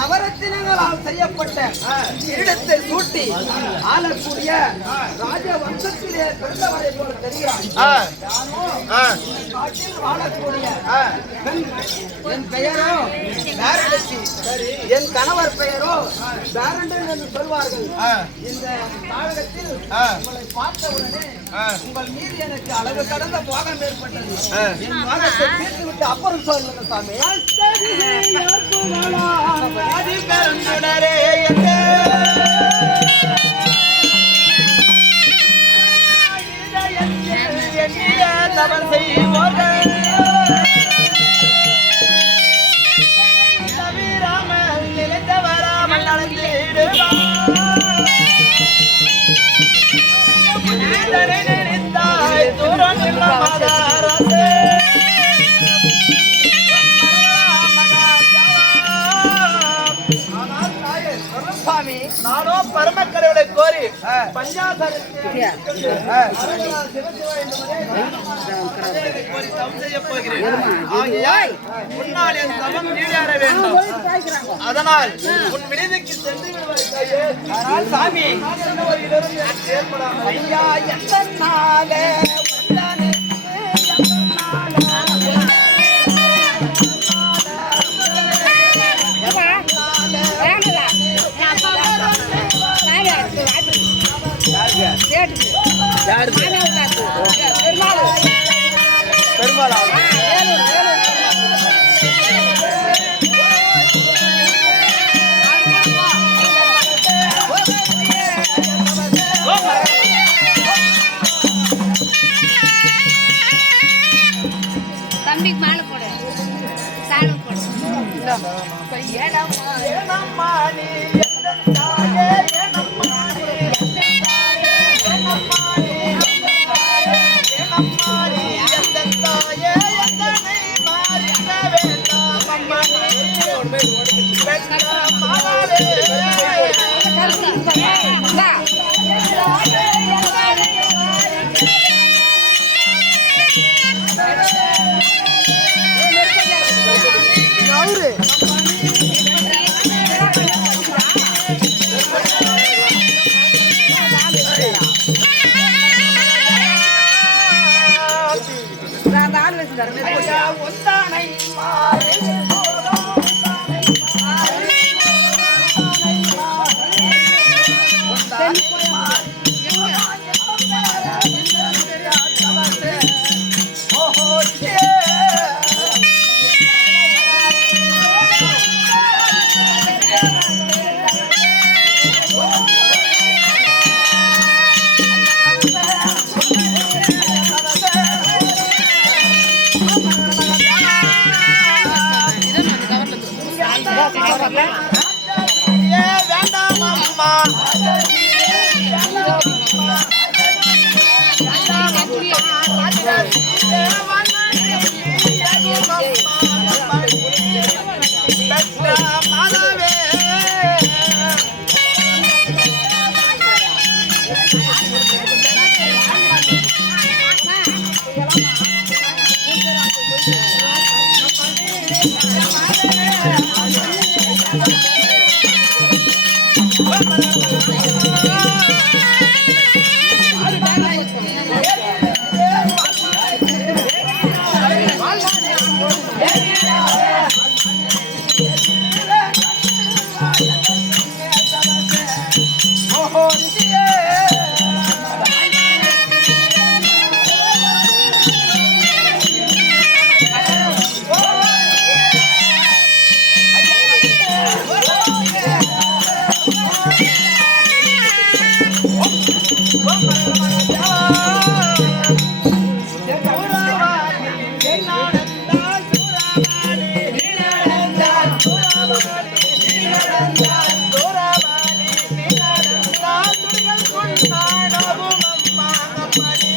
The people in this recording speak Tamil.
நவரத்தினங்களால் செய்யப்பட்ட கிரீடத்தை சூட்டி ஆளக்கூடிய ராஜ வம்சத்திலே பிறந்தவரை போல தெரிகிறார். வாழக்கூடிய என் பெயரோ பேரண்டசி, என் கணவர் பெயரோ பேரண்டன் என்று சொல்வார்கள். இந்த காலகத்தில் உங்களை பார்த்தவுடனே உங்கள் மீது எனக்கு அளவு கடந்த போகம் ஏற்பட்டது. என் வாதத்தை தீர்த்து விட்டு அப்புறம் சொல்லுங்க சாமி. தவறு செய்வோர்கள் தவிராமல் நிலைத்தவராமல் நடந்திடுவாய் தூரம் இல்லாமதாரே சுவாமி. நானோ பரமக்கடவுளை கோரி முன்னால் என் தவம் ஈடேற வேண்டும். அதனால் உன் விடுதிக்கு சென்று விடுவாய் சாமி. ஐயா எத்தனாலே பெருமாள் தம்பி மாலை போடு, சாலம் போடு. வேண்டாம் அம்மா Bye.